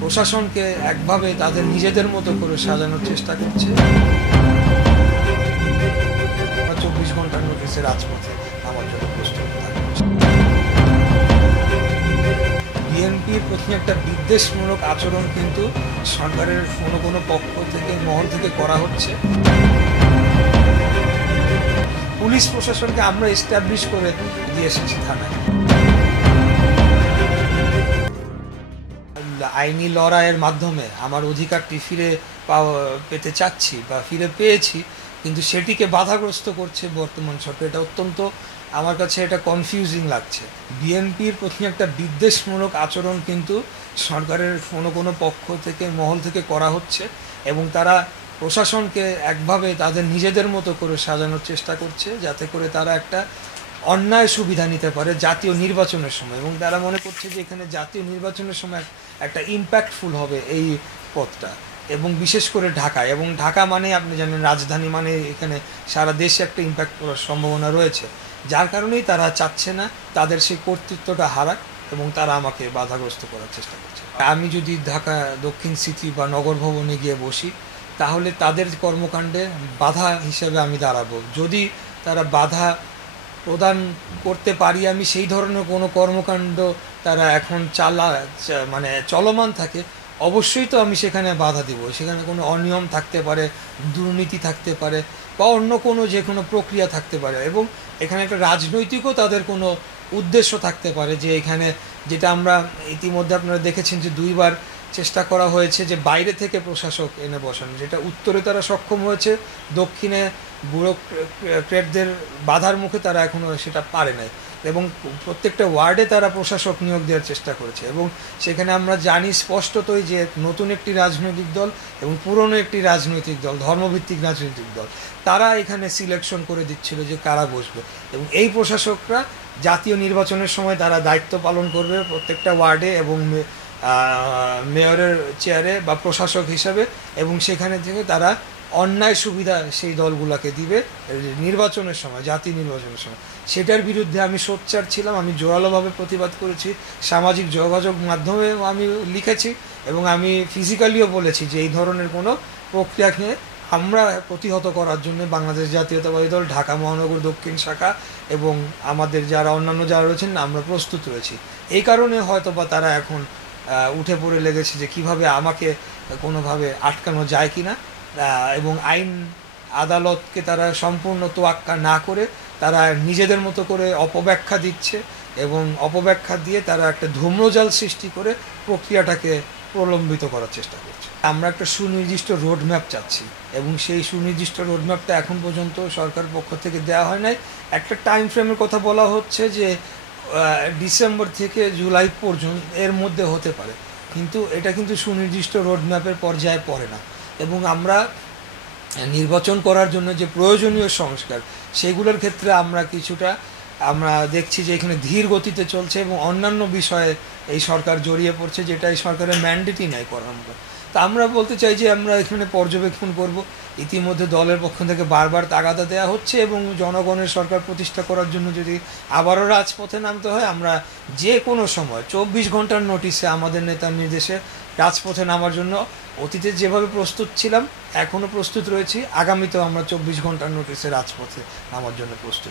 প্রশাসনকে একভাবে তাদের নিজেদের মতো করে সাজানোর চেষ্টা করছে। 24 ঘন্টার নোটিশে রাজপথে আমার জন্য প্রস্তুত থাকছে। বিএনপির প্রথমে একটা বিদ্বেষমূলক আচরণ কিন্তু সরকারের কোনো পক্ষ থেকে মহল থেকে করা হচ্ছে। পুলিশ প্রশাসনকে আমরা এস্টাবলিশ করে দিয়ে এসেছি থানায়। আইনি লড়াইয়ের মাধ্যমে আমার অধিকারটি ফিরে পেতে চাচ্ছি বা ফিরে পেয়েছি, কিন্তু সেটিকে বাধাগ্রস্ত করছে বর্তমান সরকার। এটা অত্যন্ত আমার কাছে এটা কনফিউজিং লাগছে। বিএনপির প্রথমে একটা বিদ্বেষমূলক আচরণ কিন্তু সরকারের কোনো পক্ষ থেকে মহল থেকে করা হচ্ছে এবং তারা প্রশাসনকে একভাবে তাদের নিজেদের মতো করে সাজানোর চেষ্টা করছে, যাতে করে তারা একটা অন্যায় সুবিধা নিতে পারে জাতীয় নির্বাচনের সময়। এবং তারা মনে করছে যে এখানে জাতীয় নির্বাচনের সময় একটা ইম্প্যাক্টফুল হবে এই পথটা, এবং বিশেষ করে ঢাকায়। এবং ঢাকা মানে আপনি জানেন রাজধানী, মানে এখানে সারা দেশে একটা ইম্প্যাক্ট করার সম্ভাবনা রয়েছে, যার কারণেই তারা চাচ্ছে না তাদের সেই কর্তৃত্বটা হারাক এবং তারা আমাকে বাধাগ্রস্ত করার চেষ্টা করছে। আমি যদি ঢাকা দক্ষিণ সিটি বা নগর ভবনে গিয়ে বসি, তাহলে তাদের কর্মকাণ্ডে বাধা হিসেবে আমি দাঁড়াবো। যদি তারা বাধা প্রদান করতে পারি আমি, সেই ধরনের কোনো কর্মকাণ্ড তারা এখন মানে চলমান থাকে, অবশ্যই তো আমি সেখানে বাধা দিব। সেখানে কোনো অনিয়ম থাকতে পারে, দুর্নীতি থাকতে পারে, বা অন্য কোনো যে কোনো প্রক্রিয়া থাকতে পারে, এবং এখানে একটা রাজনৈতিকও তাদের কোনো উদ্দেশ্য থাকতে পারে। যে এখানে যেটা আমরা ইতিমধ্যে আপনারা দেখেছেন যে 2বার চেষ্টা করা হয়েছে যে বাইরে থেকে প্রশাসক এনে বসানো, যেটা উত্তরে তারা সক্ষম হয়েছে, দক্ষিণে ব্যুরোক্রেটদের বাধার মুখে তারা এখনও সেটা পারে নাই। এবং প্রত্যেকটা ওয়ার্ডে তারা প্রশাসক নিয়োগ দেওয়ার চেষ্টা করেছে। এবং সেখানে আমরা জানি স্পষ্টতই যে নতুন একটি রাজনৈতিক দল এবং পুরনো একটি রাজনৈতিক দল, ধর্মভিত্তিক রাজনৈতিক দল, তারা এখানে সিলেকশন করে দিচ্ছিল যে কারা বসবে। এবং এই প্রশাসকরা জাতীয় নির্বাচনের সময় তারা দায়িত্ব পালন করবে প্রত্যেকটা ওয়ার্ডে এবং মেয়রের চেয়ারে বা প্রশাসক হিসাবে, এবং সেখানে থেকে তারা অন্যায় সুবিধা সেই দলগুলোকে দিবে নির্বাচনের সময়, জাতীয় নির্বাচনের সময়। সেটার বিরুদ্ধে আমি সোচ্চার ছিলাম, আমি জোরালোভাবে প্রতিবাদ করেছি, সামাজিক যোগাযোগ মাধ্যমেও আমি লিখেছি, এবং আমি ফিজিক্যালিও বলেছি যে এই ধরনের কোনো প্রক্রিয়াকে আমরা প্রতিহত করার জন্য বাংলাদেশ জাতীয়তাবাদী দল ঢাকা মহানগর দক্ষিণ শাখা এবং আমাদের যারা অন্যান্য যারা রয়েছেন আমরা প্রস্তুত রয়েছি। এই কারণে হয়তো বা তারা এখন উঠে পড়ে লেগেছে যে কিভাবে আমাকে কোনোভাবে আটকানো যায় কিনা, এবং আইন আদালতকে তারা সম্পূর্ণ তোয়াক্কা না করে তারা নিজেদের মতো করে অপব্যাখ্যা দিচ্ছে, এবং অপব্যাখ্যা দিয়ে তারা একটা ধূম্রজাল সৃষ্টি করে প্রক্রিয়াটাকে প্রলম্বিত করার চেষ্টা করছে। আমরা একটা সুনির্দিষ্ট রোডম্যাপ চাচ্ছি, এবং সেই সুনির্দিষ্ট রোডম্যাপটা এখন পর্যন্ত সরকার পক্ষ থেকে দেওয়া হয় নাই। একটা টাইম ফ্রেমের কথা বলা হচ্ছে যে ডিসেম্বর থেকে জুলাই পর্যন্ত এর মধ্যে হতে পারে, কিন্তু এটা কিন্তু সুনির্দিষ্ট রোডম্যাপের পর্যায়ে পড়ে না। এবং আমরা নির্বাচন করার জন্য যে প্রয়োজনীয় সংস্কার, সেগুলোর ক্ষেত্রে আমরা দেখছি যে এখানে ধীর গতিতে চলছে, এবং অন্যান্য বিষয়ে এই সরকার জড়িয়ে পড়ছে, যেটা এই সরকারের ম্যান্ডেটই নাই করার মতো। তা আমরা বলতে চাই যে আমরা এখানে পর্যবেক্ষণ করব। ইতিমধ্যে দলের পক্ষ থেকে বারবার তাগাদা দেওয়া হচ্ছে, এবং জনগণের সরকার প্রতিষ্ঠা করার জন্য যদি আবারও রাজপথে নামতে হয়, আমরা যে কোনো সময় 24 ঘন্টার নোটিশে আমাদের নেতার নির্দেশে রাজপথে নামার জন্য অতীতে যেভাবে প্রস্তুত ছিলাম এখনও প্রস্তুত রয়েছি। আগামীতেও আমরা 24 ঘন্টার নোটিশে রাজপথে নামার জন্য প্রস্তুত।